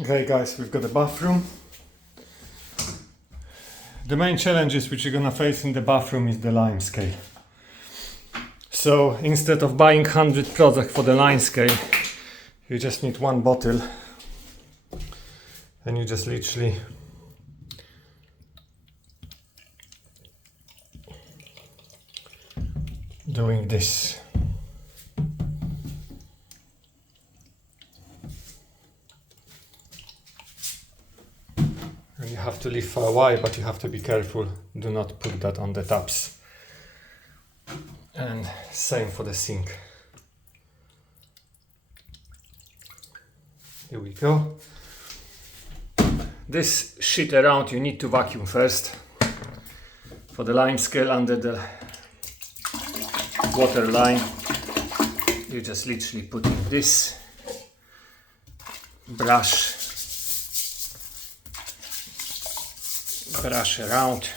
Okay guys, we've got a bathroom. The main challenges which you're gonna face in the bathroom is the lime scale. So instead of buying 100 products for the lime scale, you just need one bottle and you just literally doing this. You have to leave for a while, but you have to be careful. Do not put that on the taps. And same for the sink. Here we go. This shit around you need to vacuum first. For the lime scale under the water line, you just literally put in this brush around,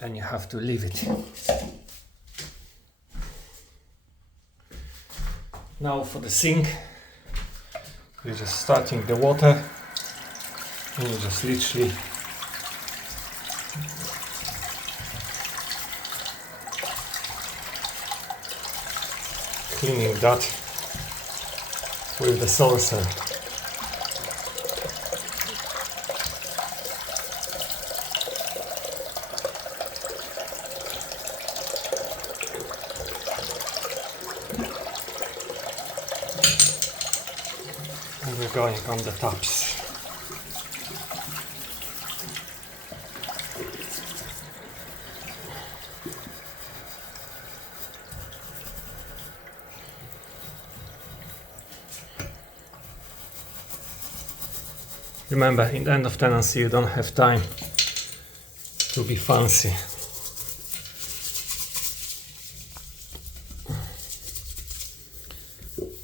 and you have to leave it. Now for the sink, you're just starting the water and you just literally cleaning that with the saucer. And we're going on the taps. Remember, in the end of tenancy, you don't have time to be fancy.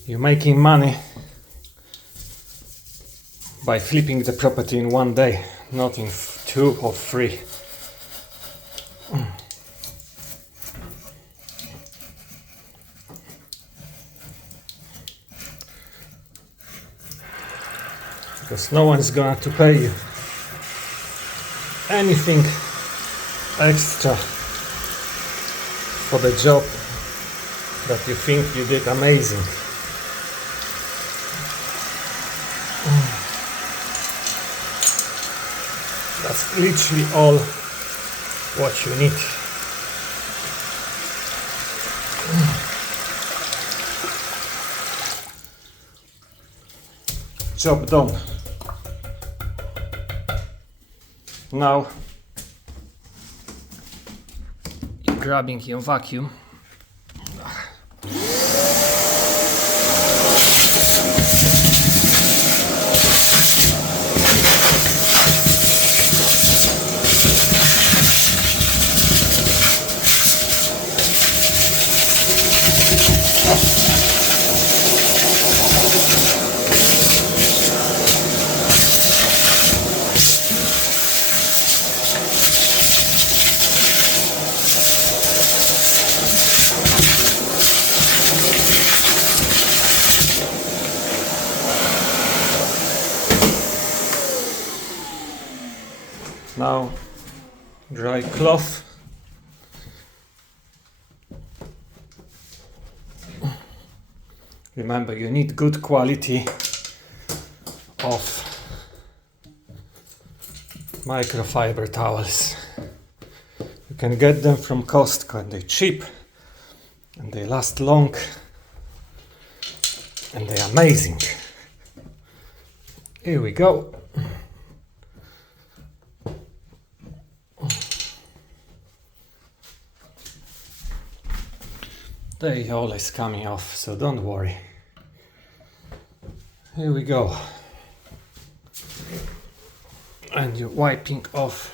You're making money by flipping the property in one day, not in 2 or 3. Because no one's going to pay you anything extra for the job that you think you did amazing. That's literally all what you need. Job done. Now you're grabbing your vacuum. Now dry cloth. Remember, you need good quality of microfiber towels. You can get them from Costco and they're cheap and they last long and they're amazing. Here we go. They're always coming off, so don't worry. Here we go. And you're wiping off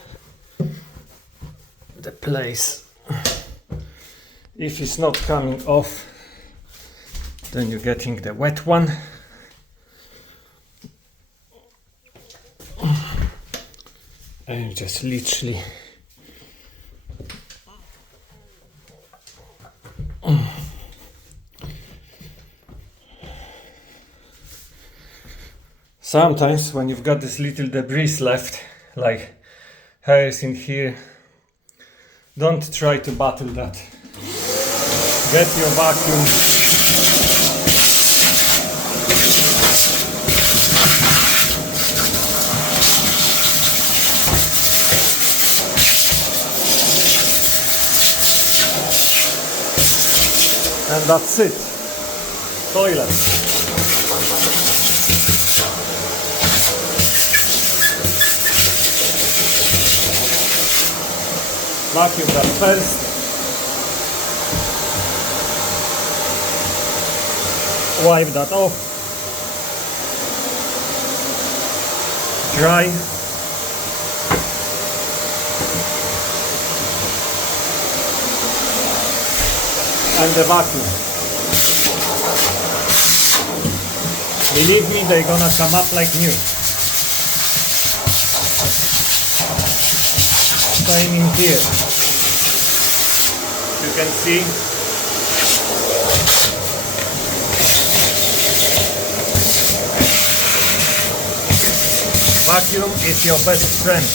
the place. If it's not coming off, then you're getting the wet one. And you just literally Sometimes when you've got this little debris left, like hairs in here, don't try to battle that. Get your vacuum. And that's it. Toilet. Vacuum that first. Wipe that off. Dry. And the vacuum. Believe me, they're gonna come up like new. Same in here. You can see. Vacuum is your best friend.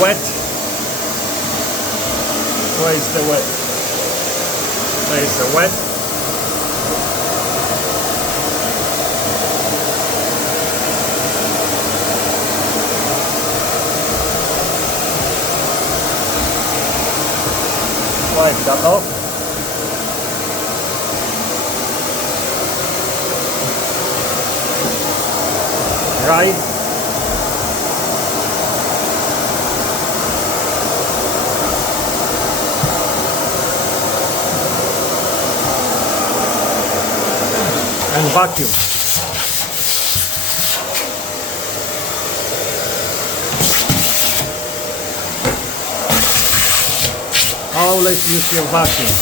Wet. Where is the wet? There is the wet. Wipe that off. Dry. And vacuum. Always use your vacuum.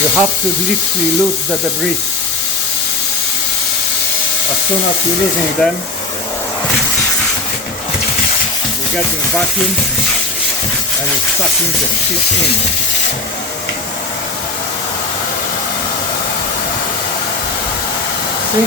You have to literally lose the debris. As soon as you're losing them, you're getting vacuum and it's sucking the shit in. See?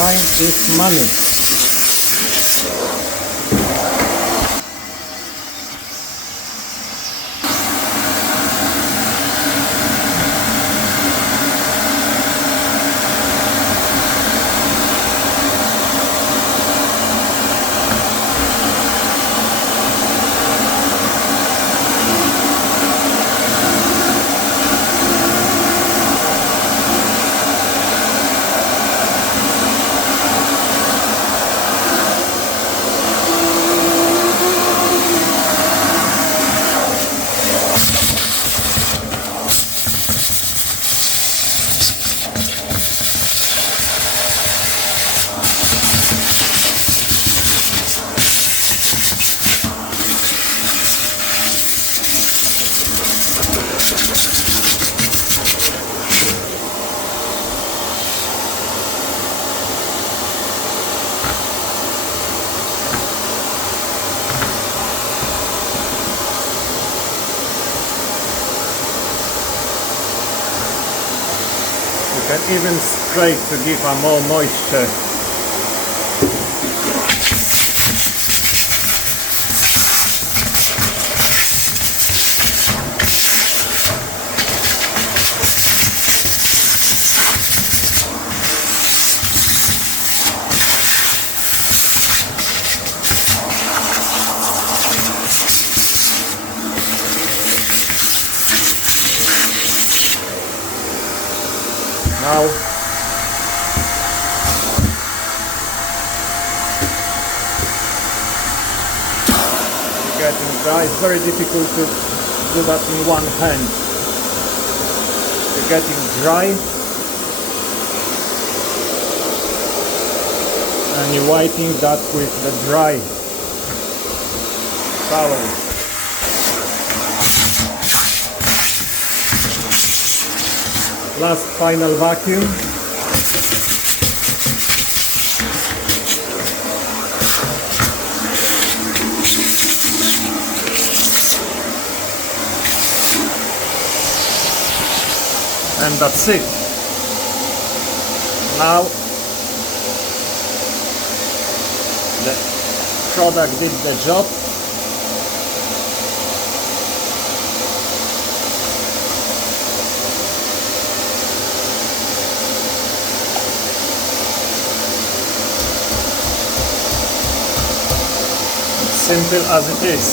Time is money. You can even spray to give her more moisture. Now getting dry. It's very difficult to do that in one hand. You're getting dry and you're wiping that with the dry towel. Last final vacuum. And that's it. Now the product did the job. Simple as it is.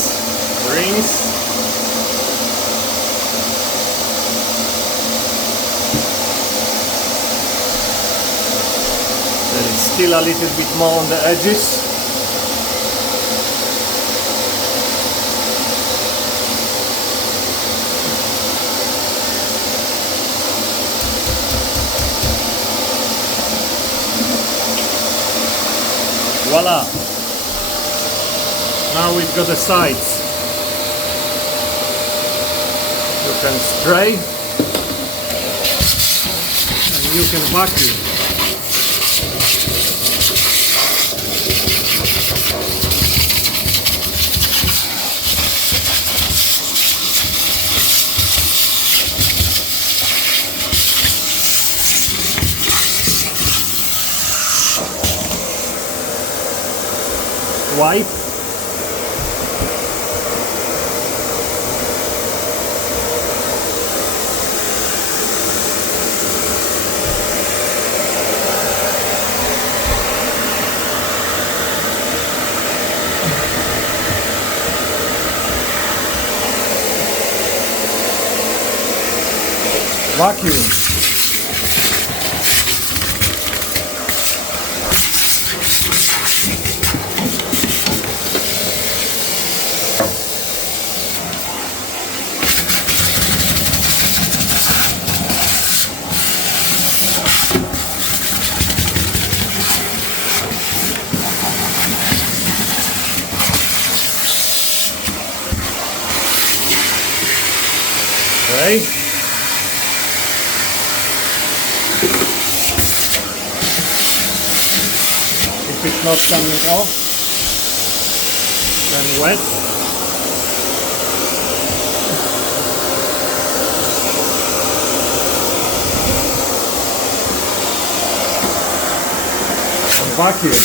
Rinse. There is still a little bit more on the edges. Voila! Now we've got the sides. You can spray and you can vacuum. Wipe. Vacuum. Okay. If it's not coming off, then wet. And vacuum.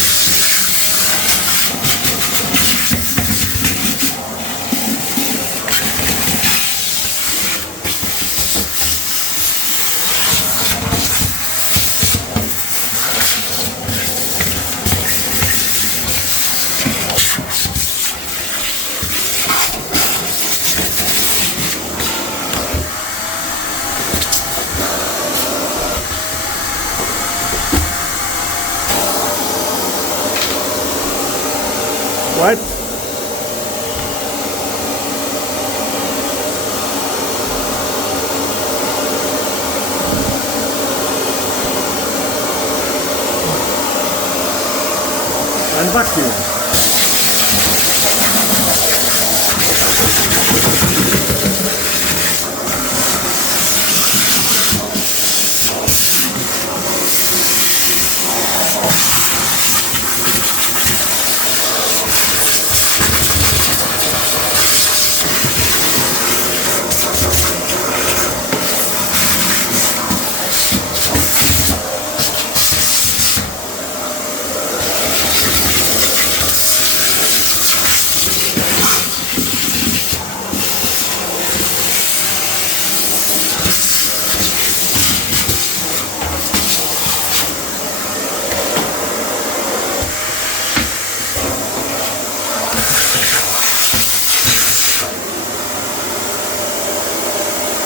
What? And vacuum.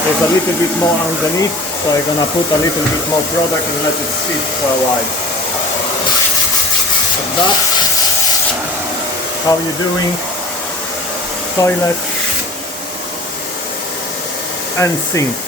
There's a little bit more underneath, So I'm gonna put a little bit more product and let it sit for a while. So that's how you're doing toilet and sink.